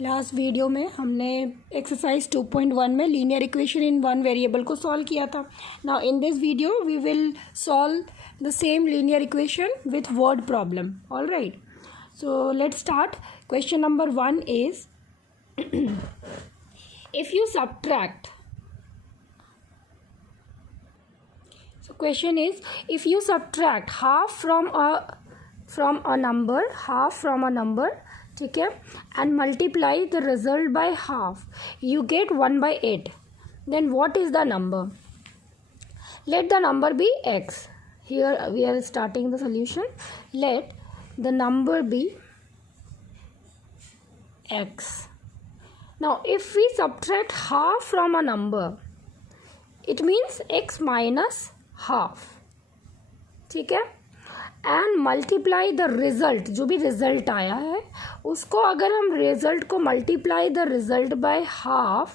Last video में हमने exercise 2.1 में linear equation in one variable को सॉल्व किया था. Now in this video we will solve the same linear equation with word problem. All right, so let's start. Question number 1 is if you subtract, so question is if you subtract half from a number, ठीक है, and multiply the result by half, you get 1/8. Then what is the number? Let the number be x. Here we are starting the solution. Let the number be x. Now if we subtract half from a number, it means x minus half, ठीक है, and multiply the result, जो भी result आया है उसको अगर हम result को multiply the result by half,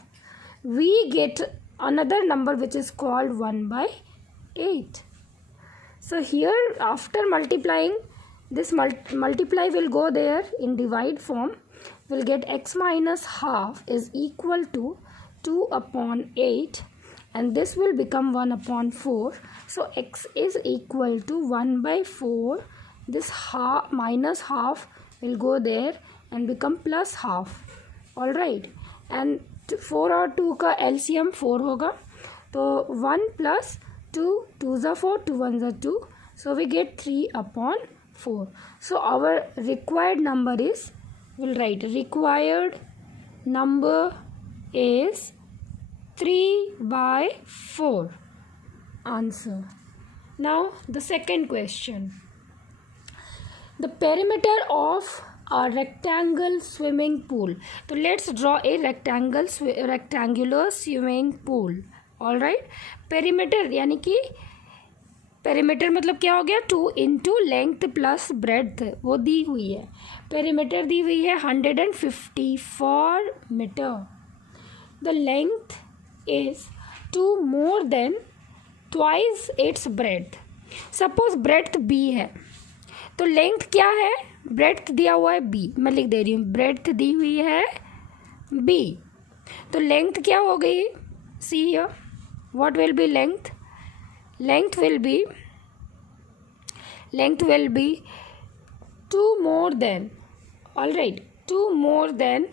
we get another number which is called 1/8. So here after multiplying, this multiply will go there in divide form. We'll get x minus half is equal to 2/8, and this will become 1/4. So x is equal to 1/4. This half minus half will go there and become plus half. All right, and 4 और 2 का LCM 4 होगा, तो 1 plus 2, 2s are 4, 2 1s are 2, so we get 3/4. So our required number is, we'll write required number is 3/4. Answer. Now the second question. The perimeter of a rectangle swimming pool. So let's draw a rectangular swimming pool. All right. Perimeter यानी कि perimeter मतलब क्या हो गया, 2 into length plus breadth, वो दी हुई है. Perimeter दी हुई है 154 metre. The length is 2 more than twice its breadth. Suppose breadth b है, तो लेंथ क्या है, ब्रेड्थ दिया हुआ है b, मैं लिख दे रही हूँ, ब्रेड्थ दी हुई है b, तो लेंथ क्या हो गई, see here, what will be length, length will be 2 more than, all right, 2 more than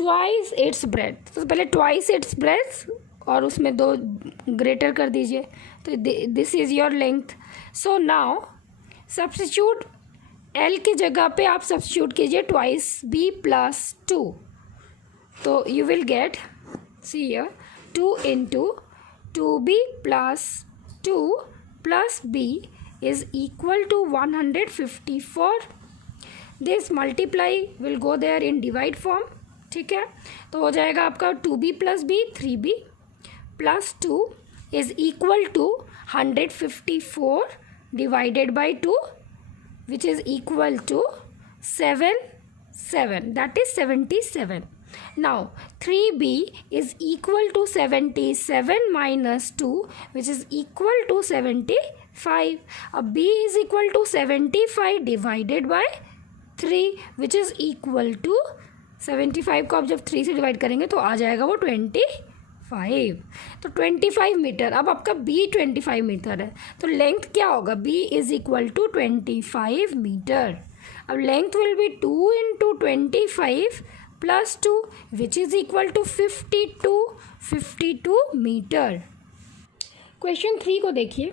twice its breadth. तो पहले twice its breadth और उसमें 2 ग्रेटर कर दीजिए, तो this is your length. So now substitute L की जगह पे आप substitute कीजिए twice b plus 2, तो you will get, see here, 2 into 2b plus 2 plus b is equal to 154. This multiply will go there in divide form, ठीक है, तो हो जाएगा आपका 2b plus b 3b plus 2 is equal to 154 divided by 2, which is equal to 7, that is 77. Now 3b is equal to 77 minus 2, which is equal to 75. अब b is equal to 75 divided by 3, which is equal to 75 को आप जब 3 से divide करेंगे तो आ जाएगा वो 25. तो 25 मीटर. अब आपका b 25 मीटर है, तो लेंथ क्या होगा, b is equal to 25 metre. अब length will be 2 into 25 plus 2, which is equal to 52 metre. Question 3 को देखिए.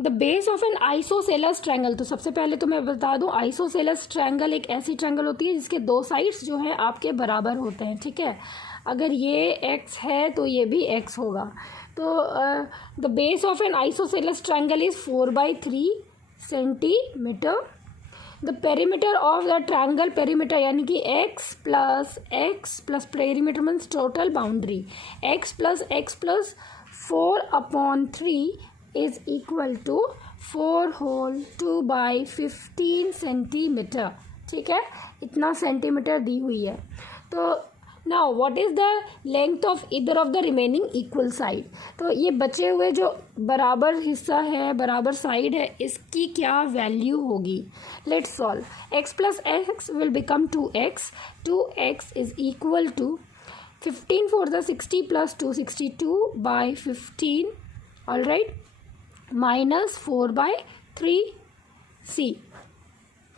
The base of an isosceles triangle. तो सबसे पहले तो मैं बता दूं, आइसोसेलस ट्रायंगल एक ऐसी ट्रायंगल होती है जिसके 2 साइड्स जो हैं आपके बराबर होते हैं, ठीक है. अगर ये x है तो ये भी x होगा. तो the base of an isosceles triangle is 4/3 centimetre. The perimeter of the triangle, perimeter यानी कि x plus perimeter means total boundary, x plus 4/3 is equal to 4 whole 2/15 centimetre, ठीक है, इतना सेंटीमीटर दी हुई है. तो now what is the length of either of the remaining equal side. तो ये बचे हुए जो बराबर हिस्सा है, बराबर साइड है, इसकी क्या वैल्यू होगी. Let's solve. X plus x will become 2x. 2x is equal to 15 for the 60 plus 2 62 by 15, all right, minus 4 by 3. See,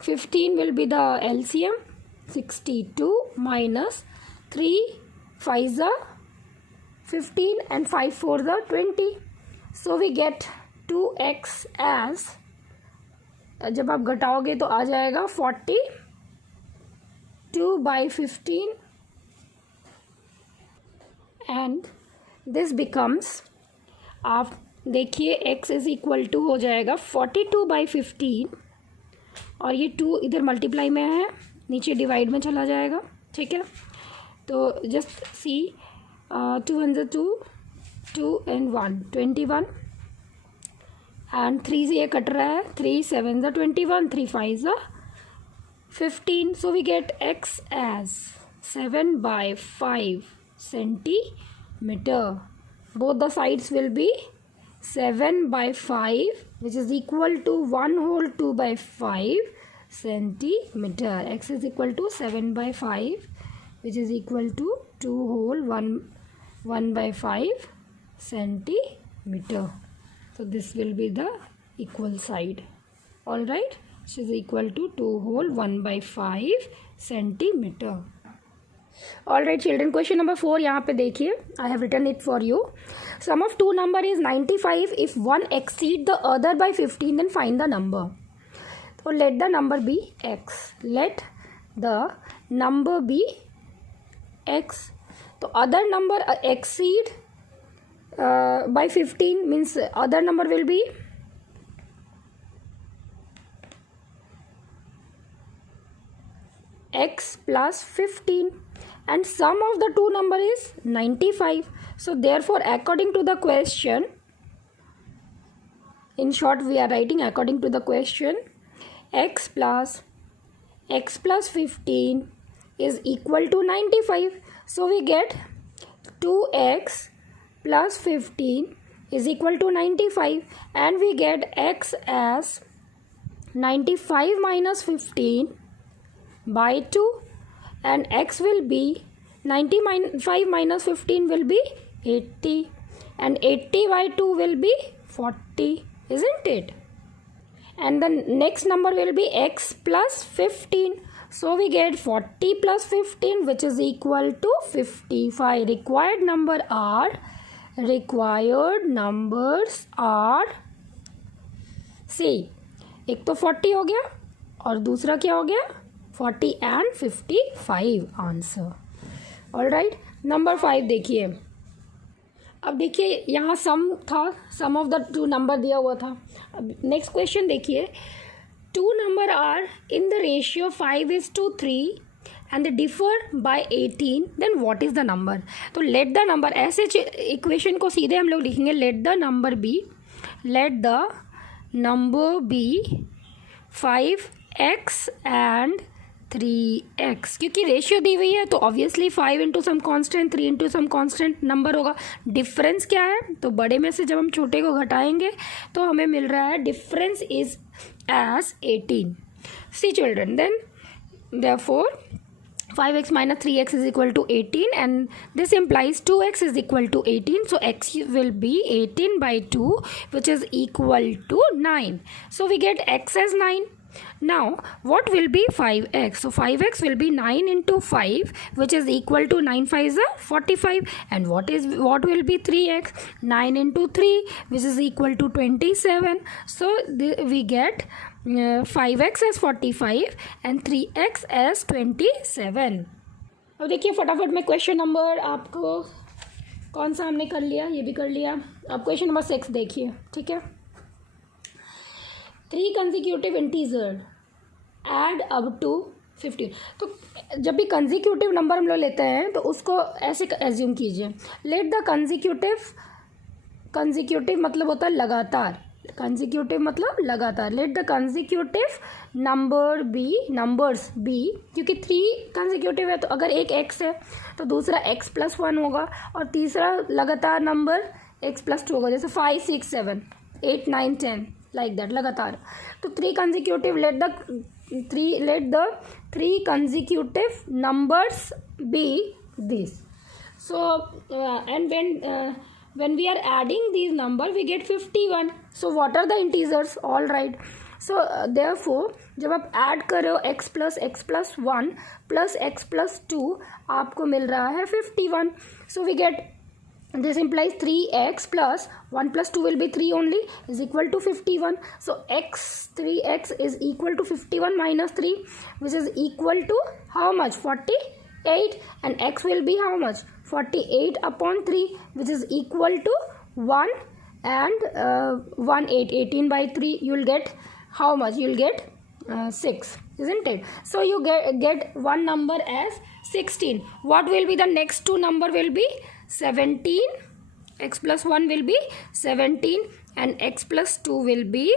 15 will be the LCM. 62 minus 3 5 the 15 and 5 4 the 20. So we get 2x as, जब आप घटाओगे तो आ जाएगा 42 by 15, and this becomes, आप देखिए x is equal to हो जाएगा 42 by 15, और ये 2 इधर मल्टीप्लाई में है, नीचे डिवाइड में चला जाएगा. ठीक है, तो जस्ट सी 2 1 2 2 and 1 21, एंड 3 से ये कट रहा है, 3 7 21, 3 5 15. So we get x as 7 by 5 centimeter. Both the sides will be 7 by 5, which is equal to 1 whole 2 by 5 centimeter. X is equal to 7 by 5, which is equal to 2 whole 1 by 5 centimeter. So this will be the equal side. All right, which is equal to 2 whole 1 by 5 centimeter. All right children, question number 4 यहाँ पे देखिए, I have written it for you. Sum of two number is 95. If one exceed the other by 15, then find the number. So let the number be x. Let the number be x. तो other number exceed by 15 means other number will be x plus 15. And sum of the two number is 95. So therefore, according to the question, in short we are writing according to the question, x plus 15 is equal to 95. So we get 2x plus 15 is equal to 95, and we get x as 95 minus 15 by 2. And x will be 95 minus 15 will be 80, and 80 by 2 will be 40, isn't it? And the next number will be x plus 15. So we get 40 plus 15, which is equal to 55. Required numbers are, see, एक तो 40 हो गया और दूसरा क्या हो गया, 40 and 55 answer. All right, number 5 देखिए. अब देखिए यहाँ सम था, sum of the two number दिया हुआ था. अब नेक्स्ट क्वेश्चन देखिए. Two number are in the ratio 5:3 and they differ by 18, then what is the number. तो लेट द नंबर, ऐसे इक्वेशन को सीधे हम लोग लिखेंगे, let the number be 5x and 3x. क्योंकि रेशियो दी हुई है तो obviously 5 into some constant 3 into some constant number होगा. डिफरेंस क्या है, तो बड़े में से जब हम छोटे को घटाएंगे तो हमें मिल रहा है difference is as 18. See children, then therefore 5x minus 3x is equal to 18, and this implies 2x is equal to 18. So x will be 18 by 2, which is equal to 9. So we get x as 9. Now what will be 5x? So 5x will be 9 into 5, which is equal to 9 5 is 45. And what will be 3x? 9 into 3, which is equal to 27. So we get 5x as 45 and 3x as 27. अब देखिए फटाफट में question number आपको कौन सा हमने कर लिया, ये भी कर लिया. अब क्वेश्चन नंबर 6 देखिए, ठीक है. 3 consecutive integer add up to 15. तो जब भी कंसेक्यूटिव नंबर हम लोग लेते हैं तो उसको ऐसे एज्यूम कीजिए, लेट द कंसेक्यूटिव मतलब होता है लगातार. कंजिक्यूटिव मतलब लगातार. Let the consecutive numbers be, क्योंकि 3 कंजिक्यूटिव है तो अगर एक x है तो दूसरा x+1 होगा और तीसरा लगातार नंबर x+2 होगा. जैसे 5 6 7 8 9 10 लाइक दैट लगातार. तो 3 consecutive, let the 3 consecutive numbers be this. So and when we are adding these number we get 51. So what are the integers? All right. So therefore जब आप ऐड कर रहे हो x+1 plus x+2 आपको मिल रहा है 51. So we get, this implies 3x plus 1 plus 2 will be 3 only is equal to 51. So 3x is equal to 51 minus 3, which is equal to how much? 48. And x will be how much? 48 upon 3, which is equal to 1 and 1 8. 18 by 3 you will get how much? You will get 6, isn't it? So you get one number as 16. What will be the next two number? Will be 17. X plus 1 will be 17 and x plus 2 will be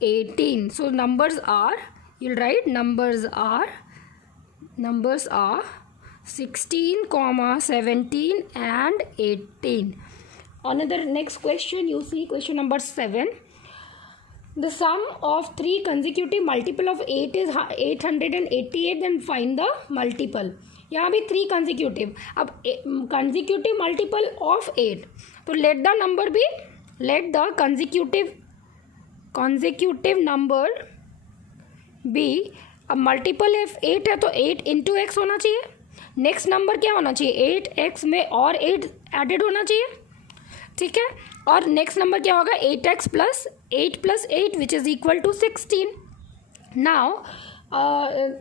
18. So numbers are, you'll write numbers are 16, 17 and 18. Another next question, you see question number 7. The sum of 3 consecutive multiple of 8 is 888. Then find the multiple. यहाँ भी 3 consecutive. अब consecutive multiple of 8. तो let the consecutive number be. अब multiple of 8 है तो 8 into x होना चाहिए. Next number क्या होना चाहिए? 8x में और 8 एडेड होना चाहिए. ठीक है. और नेक्स्ट नंबर क्या होगा? 8x plus 8 plus 8 which is equal to 16. Now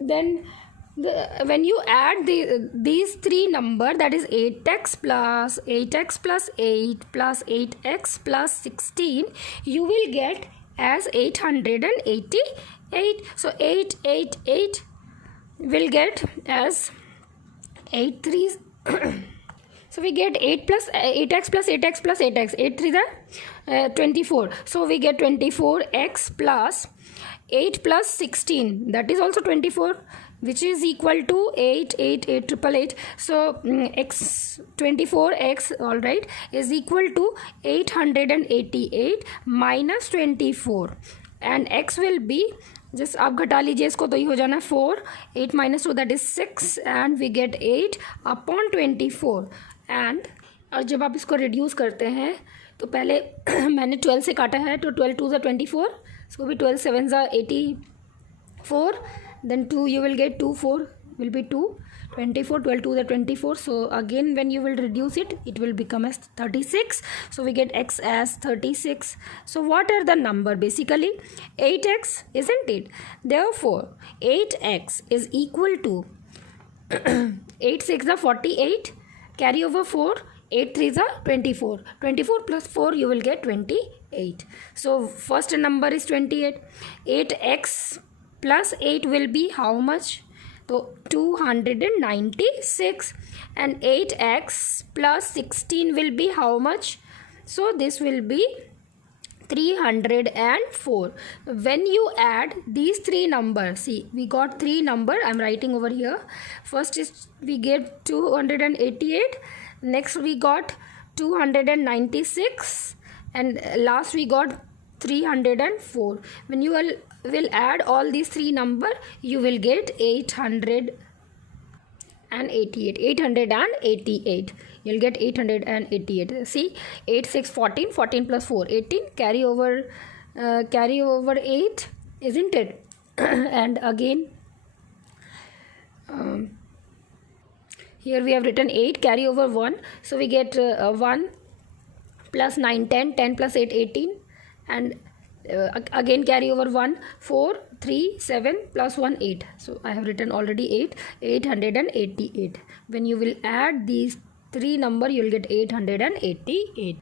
then when you add these three number, that is 8x plus 8x plus 8 plus 8x plus 16, you will get as 888. So 888 will get as 8 3s. So we get 8x plus 8x plus 8x. 8 3s are 24. So we get 24x plus 8 plus 16. That is also 24, which is equal to 8 8 8 888. So x 24x, all right, is equal to 888 minus 24, and x will be, just आप घटा लीजिए इसको तो ये हो जाना 4. 8 minus 2 that is 6 and we get 8 upon 24. and और जब आप इसको रिड्यूस करते हैं तो पहले मैंने 12 से काटा है तो 12 2 24, इसको भी 12 7 84, then 2 you will get 2 4 will be 2 24, 12 2 24. So again when you will reduce it, it will become as 36. So we get x as 36. So what are the number? Basically 8x, isn't it? Therefore 8x is equal to 8 6 are 48, carry over 4, 8 3s are 24. 24 plus 4 you will get 28. So first number is 28. 8x plus 8 will be how much? So 296. And 8x plus 16 will be how much? So this will be 304. When you add these three numbers, see we got three number, I am writing over here. First is we get 288, next we got 296, and last we got 304. When you will add all these three number, you will get 888. You'll get 888. See 8 6 14, 14 plus 4 18, carry over 8, isn't it? And again here we have written 8, carry over 1, so we get 1 plus 9 10, 10 plus 8 18, and again carry over 1 4 3 7 plus 1 8. So I have written already 888. When you will add these three number, you will get 888.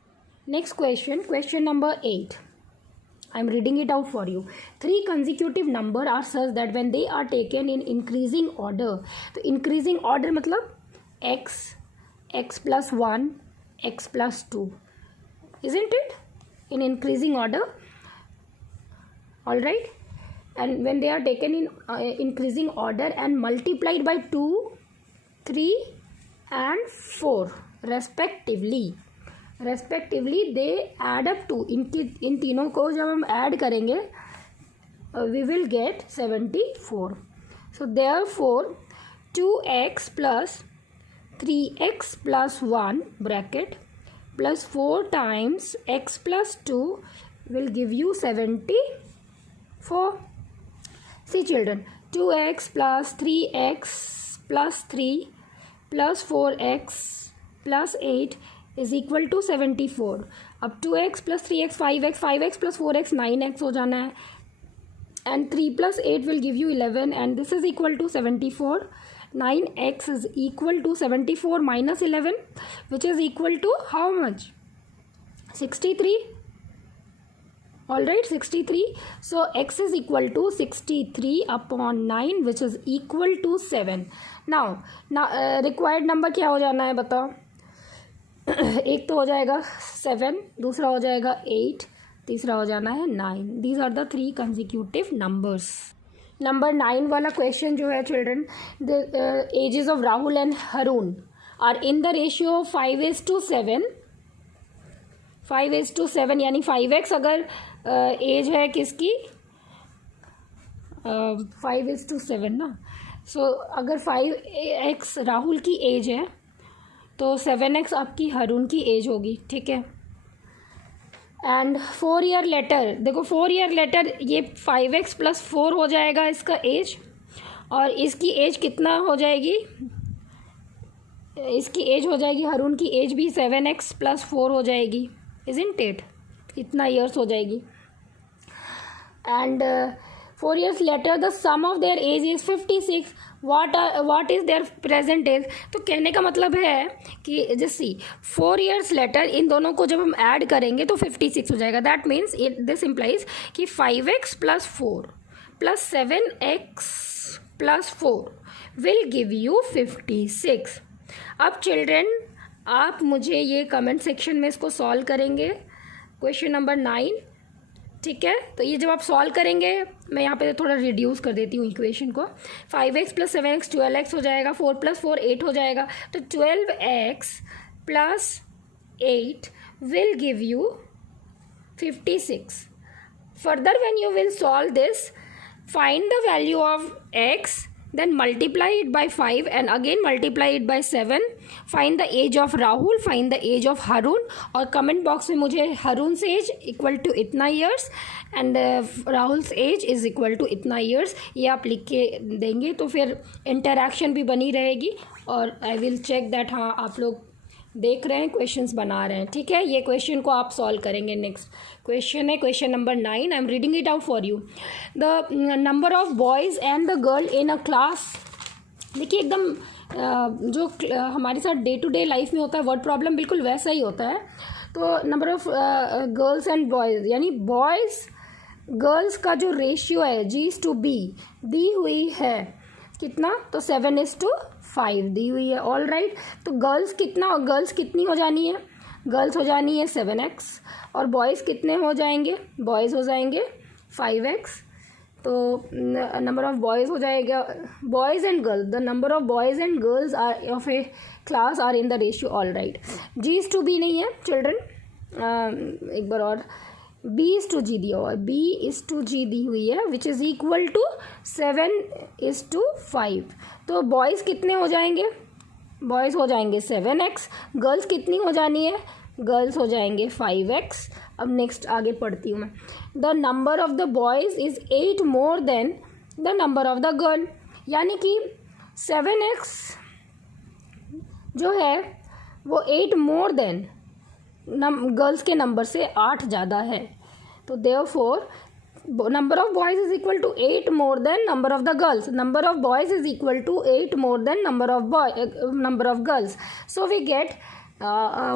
Next question number 8. I am reading it out for you. 3 consecutive number are such that when they are taken in increasing order, तो increasing order मतलब x plus 1, x plus 2, isn't it? in increasing order, all right, and when they are taken in increasing order and multiplied by 2, 3 and 4 respectively they add up to, इन तीनों को जब हम add करेंगे we will get 74. So therefore 2x plus 3x plus 1 bracket plus 4 times x plus 2 will give you 74. See children, 2x plus 3x plus 3 plus 4x plus 8 is equal to 74. अब 2x plus 3x 5x, 5x plus 4x 9x हो जाना है, and 3 plus 8 will give you 11, and this is equal to 74. 9x is equal to 74 minus 11, which is equal to how much? 63. Alright, 63. So x is equal to 63 upon 9, which is equal to 7. Now required number क्या हो जाना है बताओ? एक तो हो जाएगा 7, दूसरा हो जाएगा 8, तीसरा हो जाना है 9. These are the 3 consecutive numbers. Number 9 वाला question जो है children, the ages of Rahul and Harun are in the ratio 5:7. 5:7 यानी 5x अगर एज है किसकी 5:7 ना. सो अगर 5x राहुल की एज है तो 7x आपकी हरून की एज होगी, ठीक है. एंड 4 ईयर लेटर, देखो 4 ईयर लेटर ये 5x प्लस 4 हो जाएगा इसका एज, और इसकी एज कितना हो जाएगी, इसकी एज हो जाएगी, हरून की एज भी 7x प्लस 4 हो जाएगी, इजंट इट, इतना ईयर्स हो जाएगी. And 4 years later the sum of their age is 56. what is their present age? तो कहने का मतलब है कि जैसे 4 years later इन दोनों को जब हम ऐड करेंगे तो 56 हो जाएगा. दैट मीन्स दिस इम्प्लाइज कि 5x plus 4 plus 7x plus 4 will give you 56. अब चिल्ड्रेन आप मुझे ये कमेंट सेक्शन में इसको सॉल्व करेंगे, क्वेश्चन नंबर 9, ठीक है. तो ये जब आप सॉल्व करेंगे, मैं यहाँ पे थोड़ा रिड्यूस कर देती हूँ इक्वेशन को. 5x प्लस 7x 12x हो जाएगा, 4 प्लस 4 8 हो जाएगा, तो 12x plus 8 will give you 56. Further when you will solve this, find the value of x, then multiply it by 5 and again multiply it by 7. Find the age of Rahul, find the age of Harun, और comment box में मुझे Harun's age equal to इतना years and Rahul's age is equal to इतना years, ये आप लिख के देंगे तो फिर इंटरेक्शन भी बनी रहेगी, और आई विल चेक दैट हाँ आप लोग देख रहे हैं, क्वेश्चंस बना रहे हैं, ठीक है. ये क्वेश्चन को आप सॉल्व करेंगे. नेक्स्ट क्वेश्चन है question number 9. I am reading it out for you. The number of boys and the girl in a class. देखिए एकदम जो हमारे साथ डे टू डे लाइफ में होता है वर्ड प्रॉब्लम बिल्कुल वैसा ही होता है. तो number of girls and boys यानी बॉयज़ गर्ल्स का जो रेशियो है G:B दी हुई है कितना, तो 7:5 दी हुई है. All right. तो गर्ल्स कितनी हो जानी है, गर्ल्स हो जानी है 7x, और बॉयज़ कितने हो जाएंगे, बॉयज़ हो जाएंगे 5x. तो नंबर ऑफ बॉयज़ हो जाएगा, boys and girls, the number of boys and girls are of a class are in the ratio. All right. G:B नहीं है चिल्ड्रन, एक बार और, B:G दिया हुआ है, B:G दी हुई है, विच इज़ इक्वल टू 7:5. तो बॉयज़ कितने हो जाएंगे, बॉयज़ हो जाएंगे 7x, गर्ल्स कितनी हो जानी है, गर्ल्स हो जाएंगे 5x. अब नेक्स्ट आगे पढ़ती हूँ मैं. The number of the boys is 8 more than the number of the girl, यानी कि 7x जो है वो 8 मोर देन गर्ल्स के नंबर से 8 ज़्यादा है. तो therefore number of boys is equal to 8 more than number of the girls. Number of boys is equal to 8 more than number of girls. So we get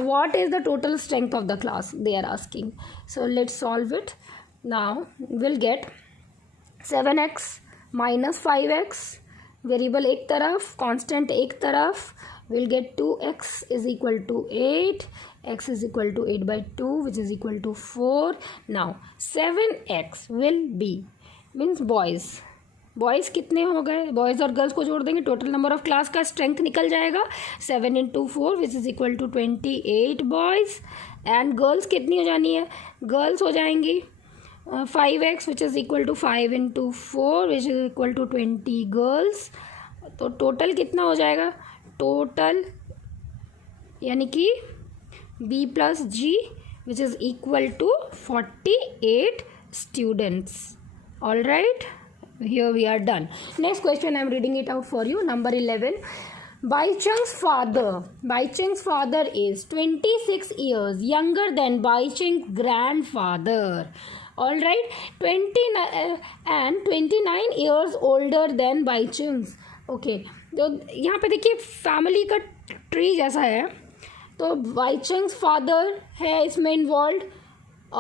what is the total strength of the class, they are asking. So let's solve it. Now we'll get 7x minus 5x, variable एक तरफ, constant एक तरफ, we'll get 2x is equal to 8 x is equal to 8/2 which is equal to 4. Now 7x will be means boys कितने हो गए, boys और girls को जोड़ देंगे, टोटल नंबर ऑफ क्लास का स्ट्रेंथ निकल जाएगा 7 × 4 which is equal to 28 boys. And girls कितनी हो जानी है, गर्ल्स हो जाएंगी 5x which is equal to 5 × 4 which is equal to 20 girls. तो टोटल कितना हो जाएगा, टोटल यानी कि b + g which is equal to 48 students. All right, here we are done. Next question, I am reading it out for you. Number 11. Baichung's father is 26 years younger than Baichung's grandfather. All right, 29 years older than Baichung's. Okay, तो यहाँ पे देखिए family का tree जैसा है, तो बाइचंग्स father है इसमें इन्वॉल्व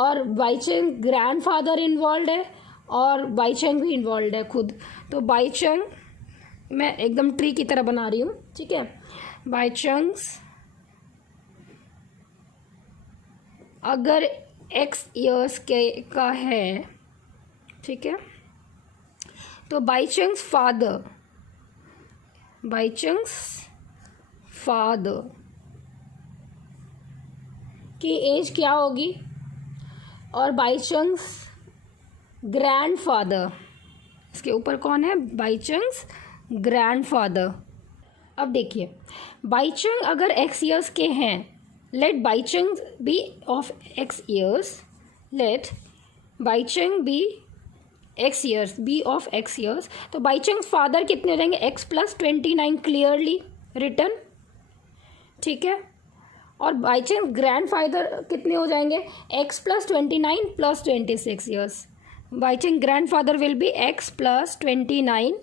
और बाइचंग ग्रैंडफादर इन्वॉल्व है और बाइचंग भी इन्वॉल्व है खुद. तो बाइचंग मैं एकदम ट्री की तरह बना रही हूँ, ठीक है. बाइचंग्स अगर x ईयर्स के का है, ठीक है, तो बाइचंग्स फादर की एज क्या होगी और बाइचंग्स ग्रैंडफादर, इसके ऊपर कौन है, बाइचंग्स ग्रैंडफादर. अब देखिए बाइचंग अगर x ईयर्स के हैं, let Baichung be of x years, let Baichung be x years, be of x years, तो बाइचंग फादर कितने हो जाएंगे, x + 29 क्लियरली रिटर्न, ठीक है. और बाइचंग ग्रैंडफादर कितने हो जाएंगे, x + 29 + 26 years. Baichung grandfather will be x + 29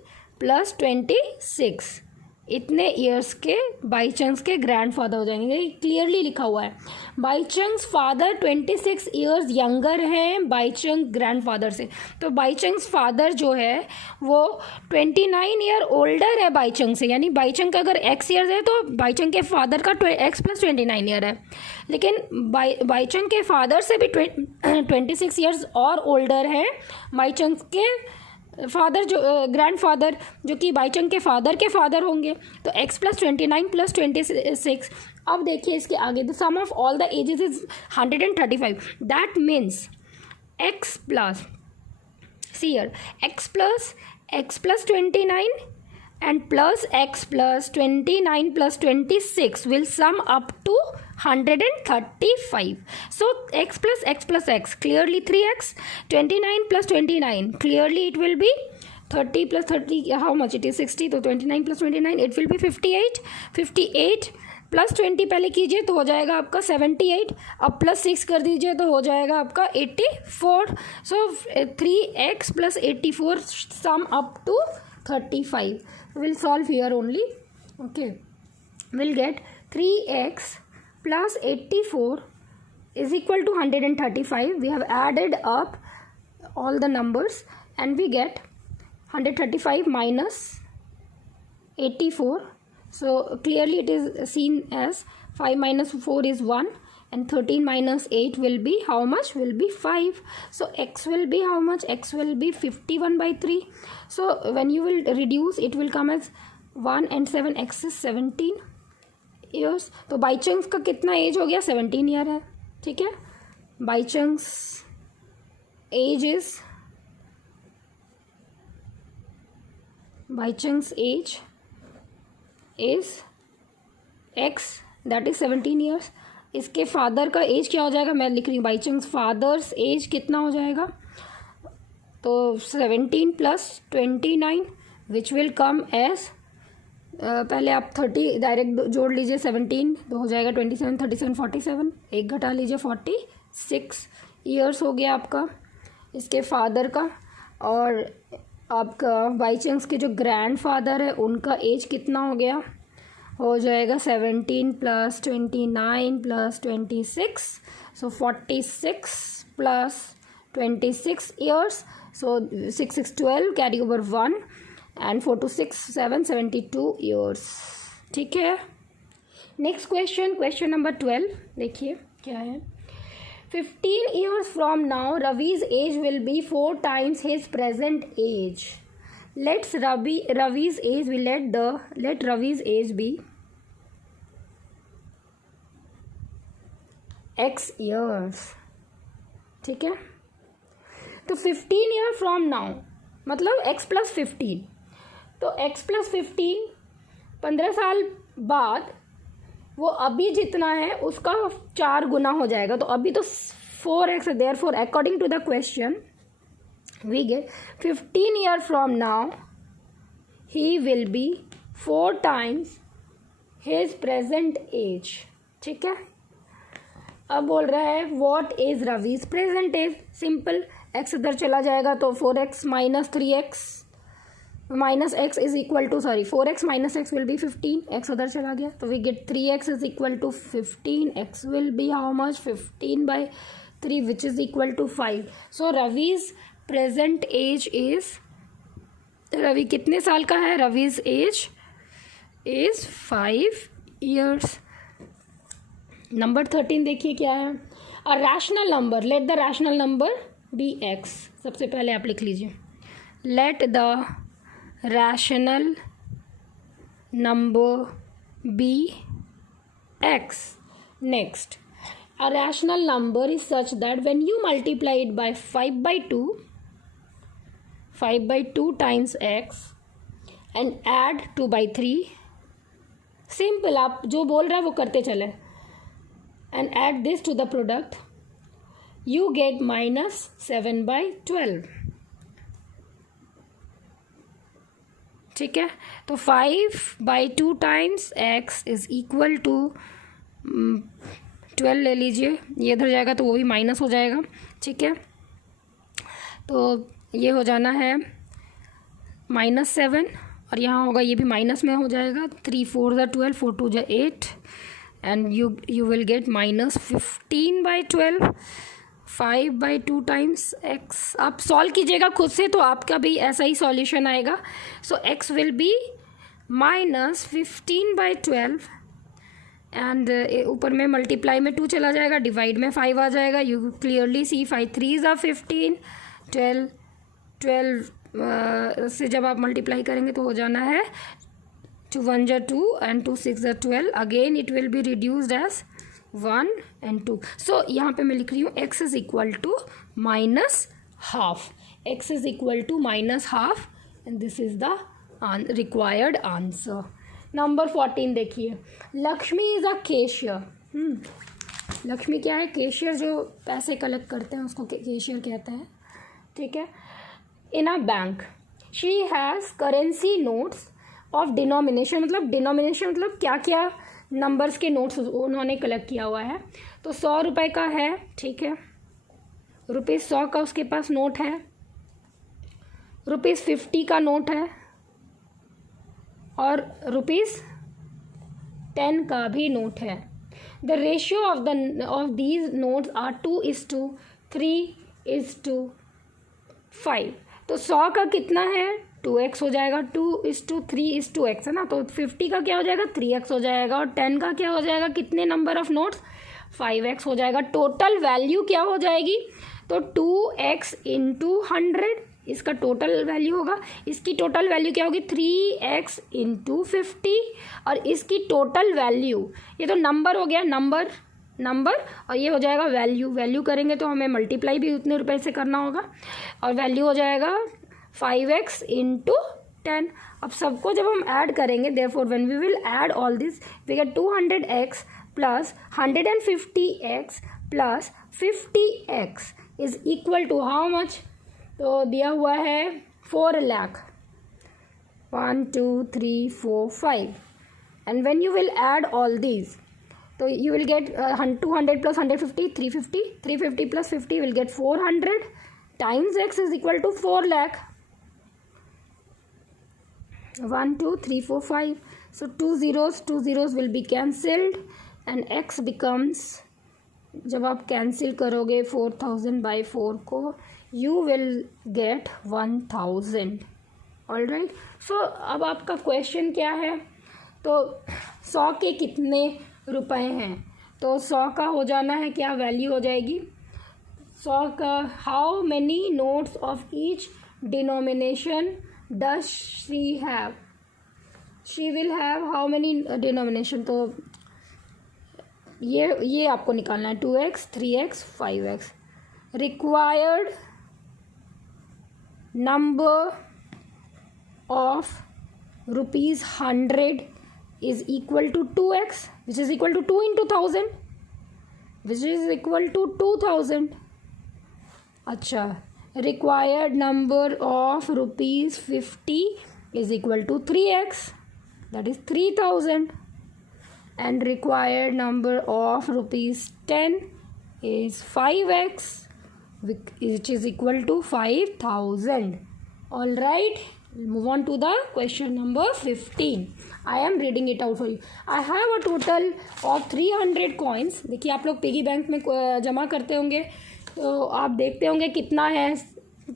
+ 26. इतने ईयर्स के बाइचंग्स के ग्रैंडफादर हो जाएंगे, क्लियरली लिखा हुआ है. बाइचंग्स फादर 26 ईयर्स यंगर हैं बाइचंग ग्रैंडफादर से, तो बाइचंग्स फादर जो है वो 29 ईयर ओल्डर है बाइचंग से, यानी बाइचंग का अगर x ईयर्स है तो बाइचंग के फादर का x + 29 ईयर है. लेकिन बाइचंग के फादर से भी 26 ईयर्स और ओल्डर है बाइचंग के फादर जो ग्रैंडफादर, जो कि बाइचंग के फादर होंगे. तो x + 29 + 26. अब देखिए इसके आगे, the sum of all the ages is 135. That means x + x + 29 and plus x + 29 + 26 will sum up to 135. So x + x clearly 3x, 29 + 29 clearly it will be 30 + 30, how much it is 60, तो 29 + 29 it will be 58. 58 + 20 पहले कीजिए तो हो जाएगा आपका 78, अब +6 कर दीजिए तो हो जाएगा आपका 84. So 3x + 84 sum up to 35. We'll solve here only. Okay, we'll get 3x + 84 is equal to 135. We have added up all the numbers and we get 135 minus 84. So clearly it is seen as 5 - 4 is 1 and 13 - 8 will be how much, will be 5. So x will be how much, x will be 51/3. So when you will reduce it will come as 1 and 7, x is 17 years. तो बाइचंग्स का कितना as हो गया, 17 year है, ठीक है. Baichung's age is x, that is 17 years. इसके father का एज क्या हो जाएगा, मैं लिख रही हूँ बाइचंग्स फादर्स एज कितना हो जाएगा, तो 17 + 29 विच विल कम एज, पहले आप 30 डायरेक्ट जोड़ लीजिए, 17 तो हो जाएगा 27, 37, 47, एक घटा लीजिए 46 ईयर्स हो गया आपका इसके फादर का. और आपका बाइचंग्स के जो ग्रैंडफादर है उनका एज कितना हो गया, हो जाएगा 17 + 29 + 26, so 46 + 26 years. So 6 6 12, carry over 1 and 4 2 6 7 72 years. ठीक है. नेक्स्ट क्वेश्चन, क्वेश्चन नंबर 12 देखिए क्या है. 15 years from now Ravi's age will be 4 times his present age. Let Ravi's age be x years. ठीक है. तो 15 ईयर फ्रॉम नाउ मतलब x + 15. तो x + 15 15 साल बाद वो अभी जितना है उसका 4 गुना हो जाएगा. तो अभी तो 4x है. Therefore according to the question we get 15 year from now he will be 4 times his present age. ठीक है. अब बोल रहा है what is Ravi's present age. Simple, x इधर चला जाएगा तो 4x - 3x minus x is equal to 4x - x will be 15. x उधर चला गया तो we get 3x is equal to 15. x will be how much 15/3 which is equal to 5. So Ravi's present age is, Ravi कितने साल का है? Ravi's age is 5 years. Number 13 देखिए क्या है. A rational number, let the rational number be x. सबसे पहले आप लिख लीजिए let the rational number be x. Next, a rational number is such that when you multiply it by 5/2 times x and add 2/3. Simple, आप जो बोल रहे हैं वो करते चले. And add this to the product, you get -7/12. ठीक है. तो 5/2 times x is equal to 12 ले लीजिए. ये इधर जाएगा तो वो भी माइनस हो जाएगा. ठीक है. तो ये हो जाना है -7 और यहाँ होगा ये भी माइनस में हो जाएगा. 3 4 12, 4 2 8 and you will get -15/12. 5/2 times x. आप सॉल्व कीजिएगा खुद से तो आपका भी ऐसा ही सॉल्यूशन आएगा. सो x विल बी -15/12 एंड ऊपर में मल्टीप्लाई में 2 चला जाएगा, डिवाइड में 5 आ जाएगा. You clearly see 5 3s are 15. 12 से जब आप मल्टीप्लाई करेंगे तो हो जाना है 2 1 are 2 and 2 6 are 12. Again it will be reduced as 1 and 2. So यहाँ पे मैं लिख रही हूँ x is equal to -half. x is equal to -half and this is the required answer. Number 14 देखिए. Lakshmi is a cashier. Lakshmi क्या है? Cashier, जो पैसे कलेक्ट करते हैं उसको कैशियर कहते हैं. ठीक है. In a bank she has currency notes of denomination. मतलब डिनोमिनेशन मतलब क्या क्या नंबर्स के नोट्स उन्होंने कलेक्ट किया हुआ है. तो 100 रुपये का है. ठीक है. ₹100 का उसके पास नोट है. ₹50 का नोट है और ₹10 का भी नोट है. The ratio of these notes are 2:3:5. तो 100 का कितना है? 2x हो जाएगा. 2:3:x है ना. तो 50 का क्या हो जाएगा? 3x हो जाएगा. और 10 का क्या हो जाएगा? कितने नंबर ऑफ नोट्स? 5x हो जाएगा. टोटल वैल्यू क्या हो जाएगी? तो 2x इंटू 100 इसका टोटल वैल्यू होगा. इसकी टोटल वैल्यू क्या होगी? 3x into 50. और इसकी टोटल वैल्यू, ये तो नंबर हो गया, नंबर और ये हो जाएगा वैल्यू करेंगे तो हमें मल्टीप्लाई भी उतने रुपए से करना होगा. और वैल्यू हो जाएगा 5x इंटू 10. अब सबको जब हम ऐड करेंगे, therefore when we will add all this we get 200x plus 150x plus 50x is equal to how much? तो दिया हुआ है 4 lakh. 1 2 3 4 5. And when you will add all these तो you will get 200 plus 150 350. 350 plus 50 will get 400 times x is equal to 4 lakh. 1 2 3 4 5. So 2 zeros will be cancelled and x becomes, जब आप cancel करोगे 4000/4 को, you will get 1000. All right. So अब आपका question क्या है? तो 100 के कितने रुपए हैं, तो 100 का हो जाना है क्या, वैल्यू हो जाएगी 100 का। How many notes of each denomination does she have, she will have how many denomination, तो ये आपको निकालना है 2x 3x 5x। Required number of ₹100 is equal to 2x, which is equal to 2 into 1000, which is equal to 2000। अच्छा, required number of ₹50 is equal to 3x, that is 3000, and required number of ₹10 is 5x, which is equal to 5000। all right, move on to the question number 15। I am reading it out for you। I have a total of 300 coins। देखिए आप लोग piggy bank में जमा करते होंगे तो आप देखते होंगे कितना है,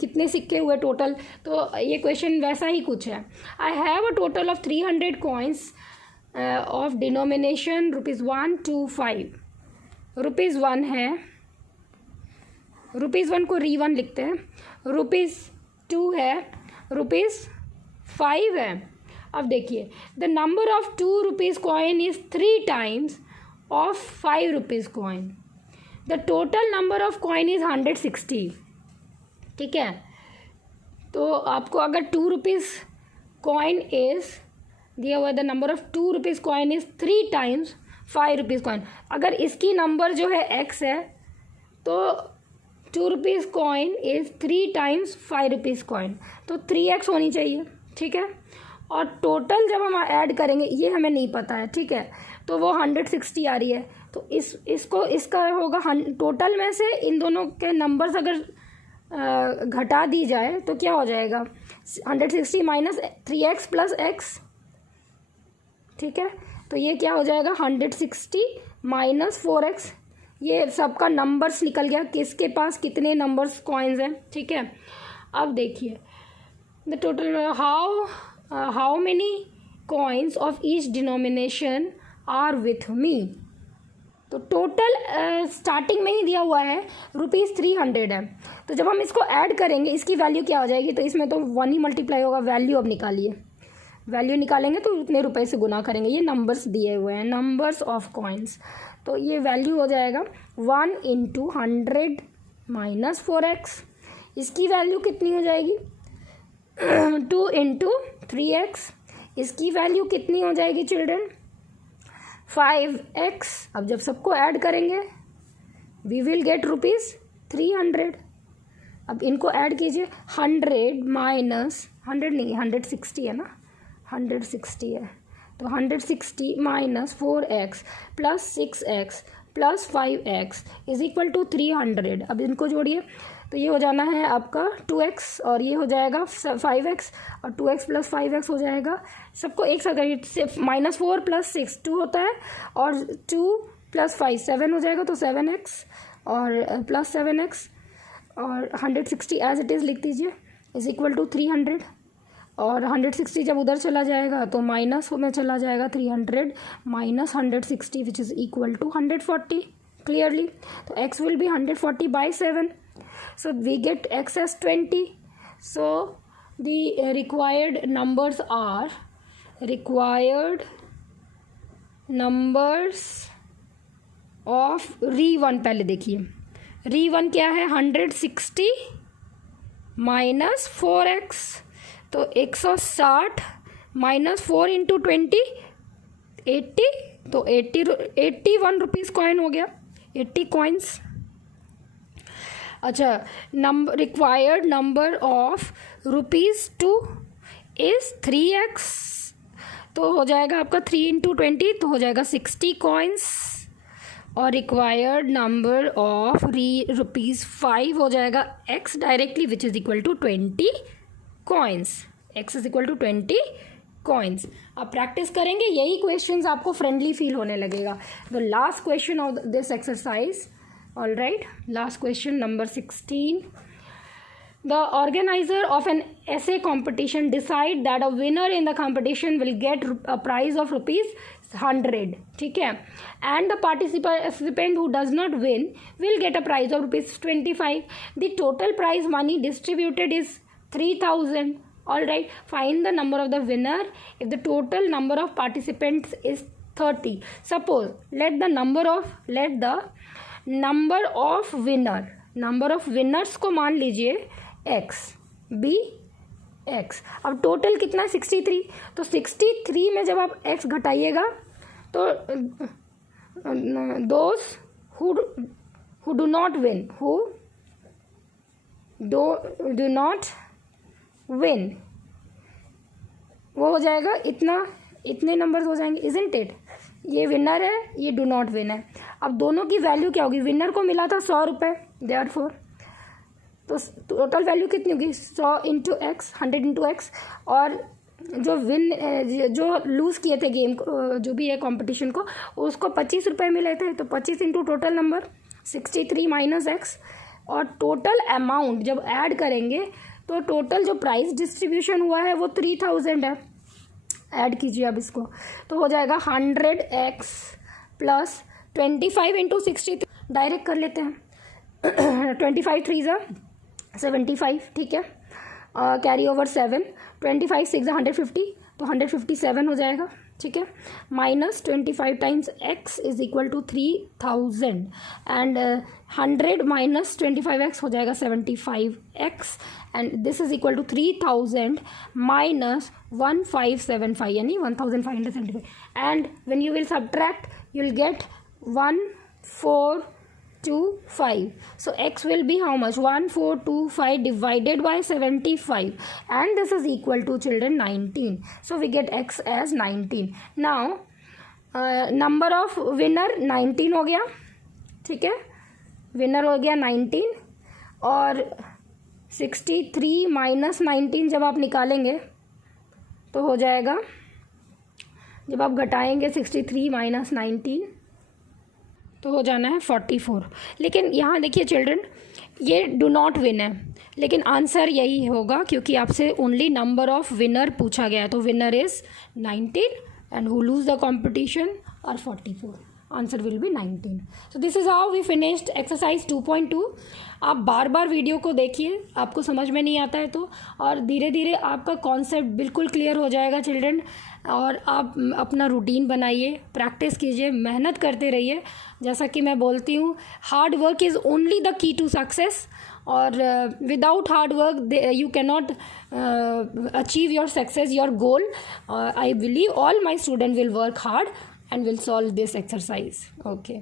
कितने सिक्के हुए टोटल, तो ये क्वेश्चन वैसा ही कुछ है। I have a total of 300 coins of denomination ₹1 to 5। ₹1 है, ₹1 को री1 लिखते हैं, ₹2 है, ₹5 है। अब देखिए the number of ₹2 coin is 3 times of ₹5 coin, the total number of coin is 160। ठीक है, तो आपको अगर ₹2 कॉइन इज दिया हुआ, the number of ₹2 coin is 3 times ₹5 coin, अगर इसकी नंबर जो है x है तो ₹2 कॉइन इज 3 times ₹5 कॉइन, तो 3x होनी चाहिए। ठीक है, और टोटल जब हम ऐड करेंगे, ये हमें नहीं पता है, ठीक है, तो वो 160 आ रही है, तो इसका होगा टोटल में से इन दोनों के नंबर्स अगर घटा दी जाए तो क्या हो जाएगा, 160 माइनस 3x प्लस x। ठीक है, तो ये क्या हो जाएगा 160 माइनस 4x, ये सबका नंबर्स निकल गया, किसके पास कितने नंबर्स कॉइन्स हैं। ठीक है, अब देखिए the total how many coins of each denomination are with me, तो टोटल स्टार्टिंग में ही दिया हुआ है ₹300 है, तो जब हम इसको ऐड करेंगे इसकी वैल्यू क्या हो जाएगी, तो इसमें तो 1 ही मल्टीप्लाई होगा, वैल्यू अब निकालिए, वैल्यू निकालेंगे तो उतने रुपए से गुना करेंगे, ये नंबर्स दिए हुए हैं, नंबर्स ऑफ कॉइन्स, तो ये वैल्यू हो जाएगा 1 into 100 माइनस 4x, इसकी वैल्यू कितनी हो जाएगी 2 into 3x, इसकी वैल्यू कितनी हो जाएगी चिल्ड्रन 5x। अब जब सबको ऐड करेंगे वी विल गेट ₹300। अब इनको ऐड कीजिए, 100 माइनस 100 नहीं 160 है ना, 160 है, तो 160 minus 4x plus 6x plus 5x is equal to 300। अब इनको जोड़िए तो ये हो जाना है आपका 2x और ये हो जाएगा 5x और 2x प्लस 5x हो जाएगा, सबको एक साथ करिए, -4 प्लस 6 2 होता है और 2 प्लस 5 7 हो जाएगा, तो 7x और प्लस 7x और 160 एज इट इज़ लिख दीजिए इज इक्वल टू 300, और 160 जब उधर चला जाएगा तो माइनस में चला जाएगा 300 minus 160 which is equal to 140 clearly, तो x will be 140 by 7, so we get x as 20, so the required numbers are of re1, पहले देखिए re1 क्या है 160 माइनस 4x, तो 160 माइनस 4 इंटू 20 80, तो 81 रुपीज़ कॉइन हो गया, 80 कॉइन्स। अच्छा, required number of ₹2 is 3x, तो हो जाएगा आपका 3 इंटू 20 तो हो जाएगा 60 कॉइन्स, और रिक्वायर्ड नंबर ऑफ ₹5 हो जाएगा x directly which is equal to 20 coins, x is equal to 20 coins. आप प्रैक्टिस करेंगे यही क्वेश्चंस आपको फ्रेंडली फील होने लगेगा। The last question of this exercise, all right, last question number 16। The organizer of an essay competition decide that a winner in the competition will get a prize of 100, ठीक है. And the participant who does not win will get a prize of ₹25. The total prize money distributed is 3,000. All right, find the number of the winner if the total number of participants is 30. Suppose let the number of winners को मान लीजिए x, b x. अब total कितना है 63. तो 63 में जब आप x घटाइएगा तो those who do not win, who do not win, वो हो जाएगा इतने नंबर्स हो जाएंगे. Isn't it? ये विनर है, ये डू नॉट विन है. अब दोनों की वैल्यू क्या होगी? विनर को मिला था 100 रुपये, देयरफॉर तो टोटल वैल्यू कितनी होगी? 100 इंटू एक्स, 100 इंटू एक्स. और जो लूज़ किए थे गेम को, जो भी है कॉम्पिटिशन को, उसको 25 रुपये मिले थे. तो 25 into total number 63 minus x. और टोटल अमाउंट जब ऐड करेंगे तो टोटल जो प्राइस डिस्ट्रीब्यूशन हुआ है वो 3000 है. ऐड कीजिए अब इसको, तो हो जाएगा 100x प्लस 25 इंटू 63. डायरेक्ट कर लेते हैं. 25 3 ज़ा 75, ठीक है. कैरी ओवर 7, 25 6 ज़ा 150, तो 157 हो जाएगा, ठीक है. Minus 25 times x is equal to 3000 and 100 minus 25x हो जाएगा 75x and this is equal to 3000 minus 1575 यानी 1575. And when you will subtract you will get 1425. So x will be how much? 1425 divided by 75 and this is equal to children 19. So we get x as 19. Now number of winner 19 हो गया, ठीक है. Winner हो गया 19 और 63 minus 19 जब आप निकालेंगे तो हो जाएगा, जब आप घटाएंगे 63 माइनस 19 तो हो जाना है 44. लेकिन यहाँ देखिए चिल्ड्रन, ये डू नॉट विन है, लेकिन आंसर यही होगा क्योंकि आपसे ओनली नंबर ऑफ विनर पूछा गया है. तो winner is 19 and who lose the competition are 44. Answer will be 19. So this is how we finished exercise 2.2. आप बार बार वीडियो को देखिए, आपको समझ में नहीं आता है तो, और धीरे धीरे आपका कॉन्सेप्ट बिल्कुल क्लियर हो जाएगा चिल्ड्रन. और आप अपना रूटीन बनाइए, प्रैक्टिस कीजिए, मेहनत करते रहिए. जैसा कि मैं बोलती हूँ, hard work is only the key to success. और without hard work you can not achieve your success, your goal. I believe all my students will work hard and will solve this exercise. Okay.